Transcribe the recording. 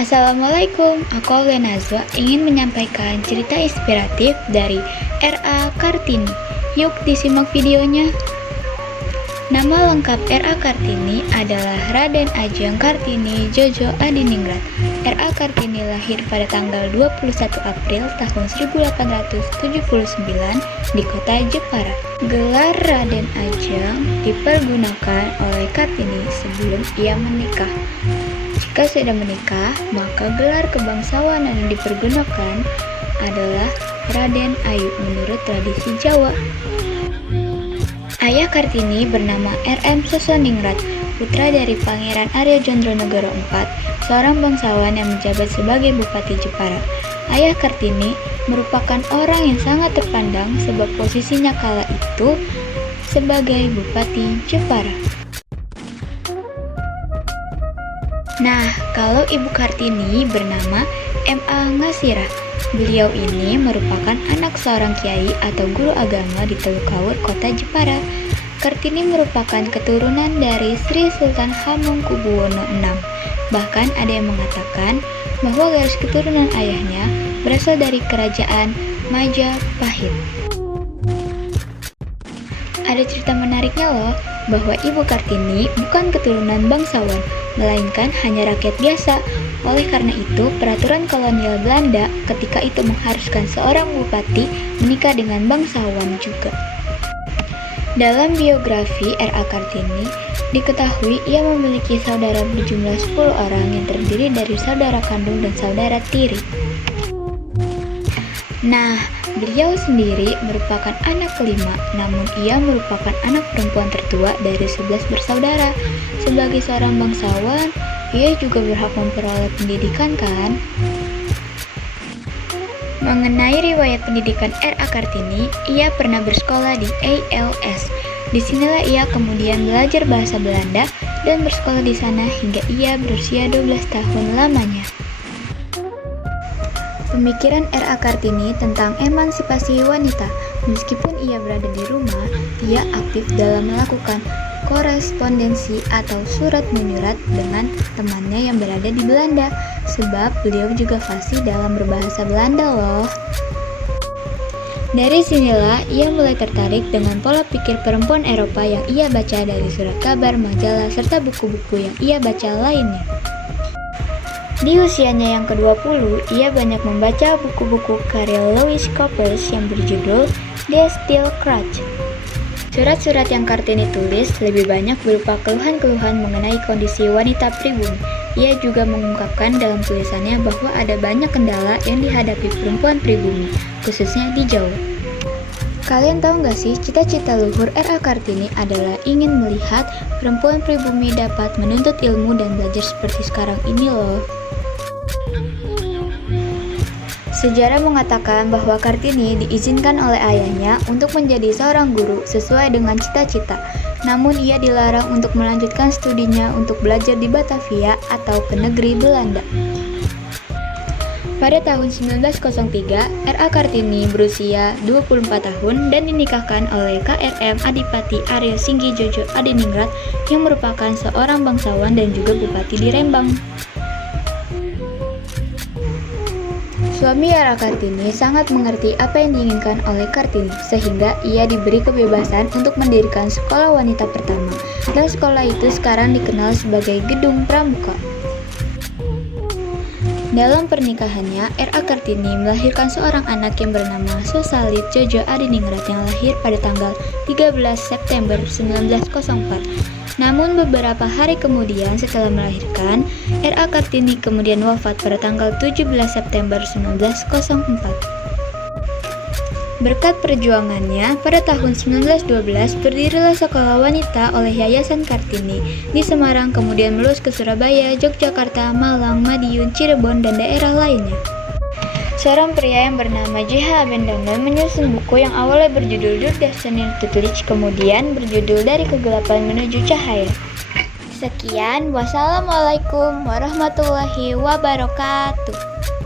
Assalamualaikum, aku Aulia Nazwa ingin menyampaikan cerita inspiratif dari R.A. Kartini. Yuk disimak videonya. Nama lengkap R.A. Kartini adalah Raden Ajeng Kartini Djojo Adiningrat. R.A. Kartini lahir pada tanggal 21 April tahun 1879 di kota Jepara. Gelar Raden Ajeng dipergunakan oleh Kartini sebelum ia menikah. Jika sudah menikah, maka gelar kebangsawanan yang dipergunakan adalah Raden Ayu menurut tradisi Jawa. Ayah Kartini bernama R.M. Sosoningrat, putra dari Pangeran Arya Jondronegoro IV, seorang bangsawan yang menjabat sebagai Bupati Jepara. Ayah Kartini merupakan orang yang sangat terpandang sebab posisinya kala itu sebagai Bupati Jepara. Nah, kalau Ibu Kartini bernama M.A. Ngasirah. Beliau ini merupakan anak seorang kiai atau guru agama di Telukawur, kota Jepara. Kartini merupakan keturunan dari Sri Sultan Hamengkubuwono VI. Bahkan ada yang mengatakan bahwa garis keturunan ayahnya berasal dari kerajaan Majapahit. Ada cerita menariknya loh, bahwa Ibu Kartini bukan keturunan bangsawan, melainkan hanya rakyat biasa. Oleh karena itu, peraturan kolonial Belanda ketika itu mengharuskan seorang bupati menikah dengan bangsawan juga. Dalam biografi R.A. Kartini, diketahui ia memiliki saudara berjumlah 10 orang yang terdiri dari saudara kandung dan saudara tiri. Nah, beliau sendiri merupakan anak kelima, namun ia merupakan anak perempuan tertua dari 11 bersaudara. Sebagai seorang bangsawan, ia juga berhak memperoleh pendidikan kan? Mengenai riwayat pendidikan R.A. Kartini, ia pernah bersekolah di ALS. Disinilah ia kemudian belajar bahasa Belanda dan bersekolah di sana hingga ia berusia 12 tahun lamanya. Pemikiran R.A. Kartini tentang emansipasi wanita. Meskipun ia berada di rumah, ia aktif dalam melakukan korespondensi atau surat menyurat dengan temannya yang berada di Belanda, sebab beliau juga fasih dalam berbahasa Belanda loh. Dari sinilah ia mulai tertarik dengan pola pikir perempuan Eropa yang ia baca dari surat kabar, majalah, serta buku-buku yang ia baca lainnya. Di usianya yang ke-20, ia banyak membaca buku-buku karya Louis Coppers yang berjudul Die Stille-Kracht. Surat-surat yang Kartini tulis lebih banyak berupa keluhan-keluhan mengenai kondisi wanita pribumi. Ia juga mengungkapkan dalam tulisannya bahwa ada banyak kendala yang dihadapi perempuan pribumi, khususnya di Jawa. Kalian tahu nggak sih, cita-cita luhur R.A. Kartini adalah ingin melihat perempuan pribumi dapat menuntut ilmu dan belajar seperti sekarang ini loh. Sejarah mengatakan bahwa Kartini diizinkan oleh ayahnya untuk menjadi seorang guru sesuai dengan cita-cita. Namun ia dilarang untuk melanjutkan studinya untuk belajar di Batavia atau ke negeri Belanda. Pada tahun 1903, R.A. Kartini berusia 24 tahun dan dinikahkan oleh K.R.M. Adipati Aryo Singgi Djojo Adiningrat yang merupakan seorang bangsawan dan juga bupati di Rembang. Suami R.A. Kartini sangat mengerti apa yang diinginkan oleh Kartini, sehingga ia diberi kebebasan untuk mendirikan sekolah wanita pertama, dan sekolah itu sekarang dikenal sebagai Gedung Pramuka. Dalam pernikahannya, R.A. Kartini melahirkan seorang anak yang bernama Sosalit Djojo Adiningrat yang lahir pada tanggal 13 September 1904. Namun beberapa hari kemudian setelah melahirkan, R.A. Kartini kemudian wafat pada tanggal 17 September 1904. Berkat perjuangannya, pada tahun 1912 berdirilah sekolah wanita oleh Yayasan Kartini di Semarang, kemudian meluas ke Surabaya, Yogyakarta, Malang, Madiun, Cirebon, dan daerah lainnya. Seorang pria yang bernama J.H. Abendanon menyusun buku yang awalnya berjudul Durdasanin Tutlich, kemudian berjudul Dari Kegelapan Menuju Cahaya. Sekian, wassalamualaikum warahmatullahi wabarakatuh.